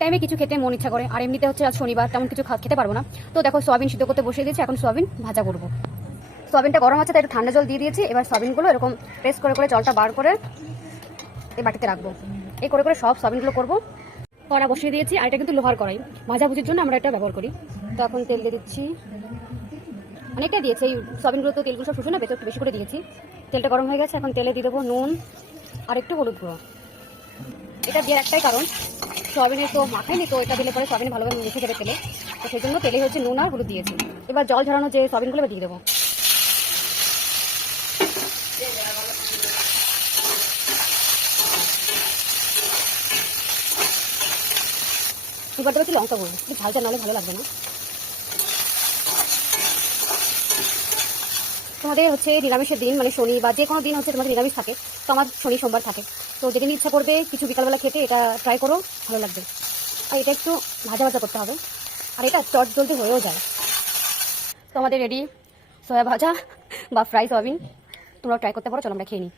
টাইমে কিছু খেতে মন ইচ্ছা করে, আর এমনিতে হচ্ছে আজ শনিবার, তেমন কিছু খেতে পারবো না। তো দেখো সোয়াবিন সিদ্ধ করতে বসিয়ে দিয়েছি, এখন সোয়াবিন ভাজা করবো। সোয়াবিনটা গরম আছে তাই একটু ঠান্ডা জল দিয়ে দিয়েছি। এবার সোয়াবিনগুলো এরকম প্রেস করে করে জলটা বার করে এই বাটিতে রাখবো। এই করে করে সব সোয়াবিনগুলো করবো। কড়া বসিয়ে দিয়েছি, আর এটা কিন্তু লোহার কড়াই, ভাজাভুজির জন্য আমরা এটা ব্যবহার করি। তো এখন তেল দিয়ে দিচ্ছি, অনেকটাই দিয়েছি। এই সোয়াবিনগুলো তো তেলগুলো সব শুষে না, একটু বেশি করে দিয়েছি। তেলটা গরম হয়ে গেছে, এখন তেলে দিয়ে দেবো নুন আর একটু হলুদ গুঁড়ো। এটা দেওয়ার একটাই কারণ, সোয়াবিনের তো মাখায়নি, তো এটা দিলে পরে সোয়াবিন ভালোভাবে মিশে যাবে তেলে, তো সেই জন্য তেলে হচ্ছে নুন আর হলুদ দিয়েছি। এবার জল ঝরানো যে সোয়াবিনগুলো দিয়ে দেবো। এবার দেবো একটু লঙ্কা গুঁড়ো, একটু ঝাল ঝাল নাহলে ভালো লাগবে না। তোমাদের হচ্ছে নিরামিষের দিন, মানে শনি বা যে কোনো দিন হচ্ছে তোমাদের নিরামিষ থাকে, তো আমার শনি সোমবার থাকে, তো যেদিন ইচ্ছা করবে কিছু বিকালবেলা খেতে এটা ট্রাই করো, ভালো লাগবে। আর এটা একটু ভাজা ভাজা করতে হবে, আর এটা চট জলদি হয়েও যায়। তো আমাদের রেডি সয়া ভাজা বা ফ্রাই সোয়াবিন, তোমরা ট্রাই করতে পারো। চলো আমরা খেয়ে নিই।